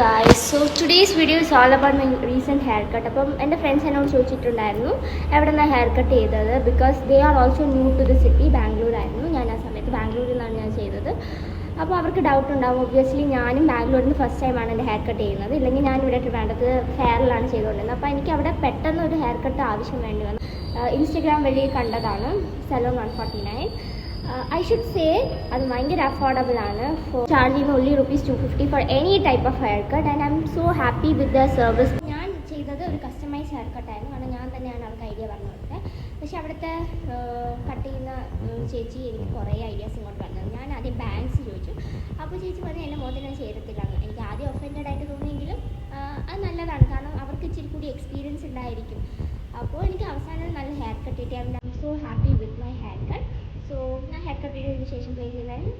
guys, so today's video is all about my recent haircut. അപ്പം എൻ്റെ friends എന്നോട് ചോദിച്ചിട്ടുണ്ടായിരുന്നു എവിടെ നിന്നാണ് ഹെയർ കട്ട് ചെയ്തത്. Because they are also new to the city. ബാംഗ്ലൂരായിരുന്നു ഞാൻ ആ സമയത്ത്. ബാംഗ്ലൂരിൽ നിന്നാണ് ഞാൻ ചെയ്തത്. അപ്പോൾ അവർക്ക് ഡൗട്ട് ഉണ്ടാകും. ഒബ്വിയസ്ലി ഞാനും ബാംഗ്ലൂരിൽ നിന്ന് ഫസ്റ്റ് ടൈമാണ് എൻ്റെ ഹെയർ കട്ട് ചെയ്യുന്നത്. ഇല്ലെങ്കിൽ ഞാൻ ഇവിടെ വേണ്ടത് ഫെയറിലാണ് ചെയ്തുകൊണ്ടിരുന്നത്. അപ്പോൾ എനിക്ക് അവിടെ പെട്ടെന്ന് ഒരു ഹെയർ കട്ട് ആവശ്യം വേണ്ടി വന്നു. ഇൻസ്റ്റഗ്രാം വഴി കണ്ടതാണ് സലോൺ 149. I should say അത് ഭയങ്കര അഫോർഡബിൾ ആണ്. Four charging only ₹250 for any type of haircut and I'm so happy with the service. ഞാൻ ചെയ്തത് ഒരു കസ്റ്റമൈസ് ഹെയർ കട്ടായിരുന്നു. കാരണം ഞാൻ തന്നെയാണ് അവർക്ക് ഐഡിയ പറഞ്ഞു കൊടുത്തത്. പക്ഷെ അവിടുത്തെ കട്ട് ചെയ്യുന്ന ചേച്ചി എനിക്ക് കുറേ ഐഡിയാസ് ഇങ്ങോട്ട് പറഞ്ഞത്. ഞാൻ ആദ്യം ബാങ്ക്സ് ചോദിച്ചു. അപ്പോൾ ചേച്ചി പറഞ്ഞു എൻ്റെ മുഖത്ത് ഞാൻ ചെയ്തിട്ടില്ലെന്ന്. എനിക്ക് ആദ്യം ഒഫൻഡഡ് ആയിട്ട് തോന്നിയെങ്കിലും അത് നല്ലതാണ്. കാരണം അവർക്ക് ഇച്ചിരി കൂടി എക്സ്പീരിയൻസ് ഉണ്ടായിരിക്കും. അപ്പോൾ എനിക്ക് അവസാനം നല്ല ഹെയർ കട്ട് കിട്ടി. I M so happy with my hair cut. So ഞാൻ ഹെയർ കട്ട് ചെയ്തതിന് ശേഷം പ്ലേ ചെയ്തായിരുന്നു.